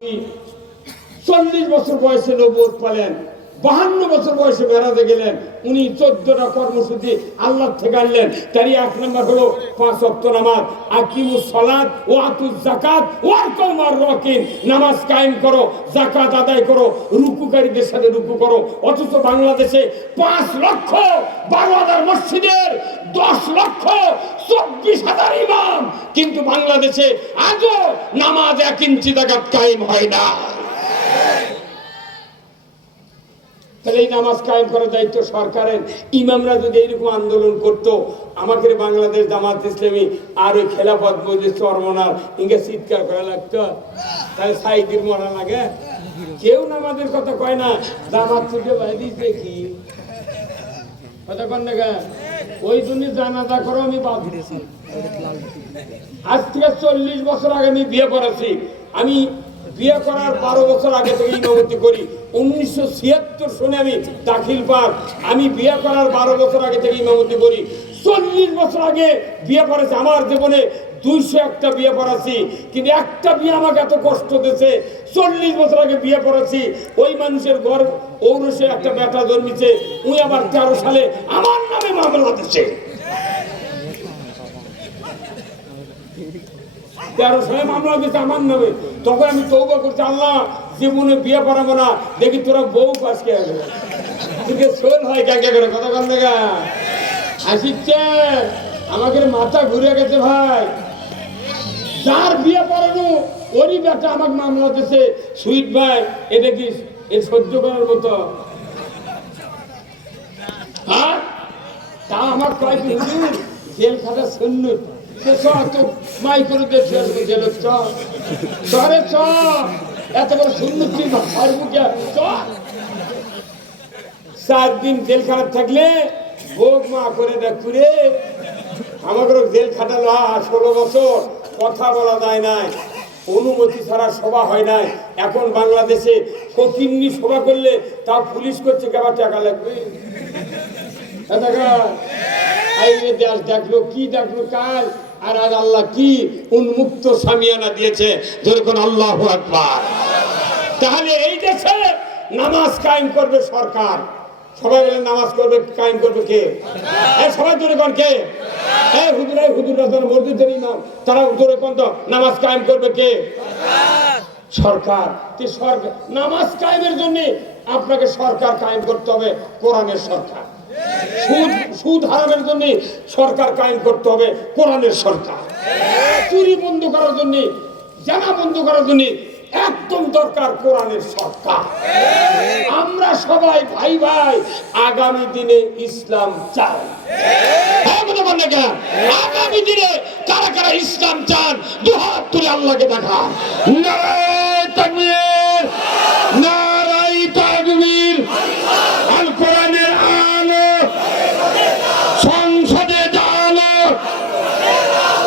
40 বছর বয়সে নবুয়ত পেলেন, 52 বছর বয়সে মেরাজে গেলেন। উনি 14টা কর্মসূচি আল্লাহ থেকে আনলেন। তারই 1 নম্বর হলো 5 ওয়াক্ত নামাজ, আকিমুস সালাত ওয়া আতুজ যাকাত ওয়ারকাউ মার রাকিন। নামাজ কায়েম করো, যাকাত আদায় করো, রুকুকারীদের সাথে রুকু করো। অথচ বাংলাদেশে 5,12,000 মসজিদের 10,24,000 ইমাম, কিন্তু বাংলাদেশে আজও নামাজ 1 ইঞ্চি যাকাত কায়েম হয় না। তাহলে এই নামাজ কায়েম করার দায়িত্ব সরকারের। ইমামরা যদি এইরকম আন্দোলন করতো, আমাদের বাংলাদেশ জামাত ইসলামী আর ওই খেলাফত মজলিস চরমনার ইংরেজি চিৎকার করা লাগতো, তাহলে সাইদির মরা লাগে। কেউ নামাজের কথা কয় না, জামাত থেকে বাইরিছে কি কথা কন না। ওই জন্য জানাজা করো আমি বাদ দিয়েছি। আজ থেকে 40 বছর আগে আমি বিয়ে করেছি। আমি বিয়ে করার 12 বছর আগে থেকে ইমামতি করি। 1976 সনে আমি দাখিল পাস। আমি বিয়ে করার 12 বছর আগে থেকে ইমামতি করি। 40 বছর আগে বিয়ে করেছি। আমার জীবনে 201টা বিয়ে করেছি, কিন্তু একটা বিয়ে আমাকে এত কষ্ট দিয়েছে। 40 বছর আগে বিয়ে করেছি, ওই মানুষের ঘর ঔরসে একটা বেটা জন্মিছে, উনি আবার 13 সালে আমার নামে মামলা দিচ্ছে। 13 সালে মামলা দিচ্ছে আমার নামে। তখন আমি তওবা করছি, আল্লাহ জীবনে বিয়ে করাবো না, দেখি তোরা বউ পাস কে আসবে তোকে শোন হয় কে করে কথা কন দেখা আসিচ্ছে। আমাকে মাথা ঘুরে গেছে ভাই। যার বিয়ে করানো ওরই বেটা আমাকে মামলা দিচ্ছে। সুইট ভাই, এ দেখিস এ সহ্য করার মতো? হ্যাঁ, তা আমার কয় কি হুজুর জেল খাটা শূন্য মাই করে এত বড় সুন্নতি 4 দিন জেল খারাপ থাকলে ভোগ মা করে দেখুরে আমাকে জেল খাটালো 16 বছর, কথা বলা যায় নাই, অনুমতি ছাড়া সভা হয় নাই। এখন বাংলাদেশে ফকিন্নি সভা করলে তাও পুলিশ করছে, কেবা টাকা লাগবে। দেখলো কি দেখলো কাল, আর আজ আল্লাহ কি উন্মুক্ত সামিয়ানা দিয়েছে। যেরকম আল্লাহু আকবার। তাহলে এই দেশে নামাজ কায়েম করবে সরকার। সবাই বলে নামাজ করবে, কায়েম করবে কে? সবাই জোরে কোন কে? হুজুর মসজিদের ইমাম, তারা জোরে কোন তো নামাজ কায়েম করবে কে? সরকার। সরকার নামাজ কায়েমের জন্য আপনাকে সরকার কায়েম করতে হবে, কোরআনের সরকার। সুদ হারামের জন্য সরকার কায়েম করতে হবে, কোরআনের সরকার। চুরি বন্ধ করার জন্য, জানা বন্ধ করার জন্য একদম দরকার কোরআনের সরকার। আমরা সবাই ভাই ভাই আগামী দিনে ইসলাম চাই। আগামী দিনে কারা কারা ইসলাম চান দুহাত তুলে আল্লাহকে দেখা। নারায়ে তাকবীর, নারায়ে তাকবীর। আল কোরআনের আলো সংসদে জানো,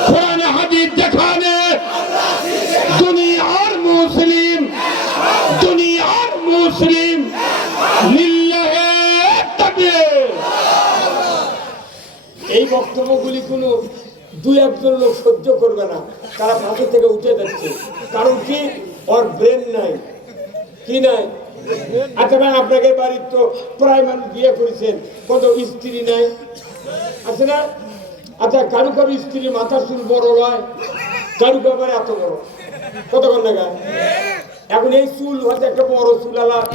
কোরআনে হাদিস দেখানে দুনিয়ার মুসলিম লিল্লাহি তাকবীর। এই বক্তব্যগুলি কোনো 2-1 লোক সহ্য করবে না, তারা মাথা থেকে উঠে যাচ্ছে। কারণ কি? ওর ব্রেন নাই। কি নাই? আচ্ছা ভাই, আপনাকে বাড়ির তো প্রায় মানুষ বিয়ে করেছেন, কত স্ত্রী নাই আছে না? আচ্ছা, কারু কারু স্ত্রী মাথার চুল বড় নয়, কারু কারু এত বড়, কতক্ষণ দেখা। এখন এই চুল হয়তো একটা বড় চুল আলা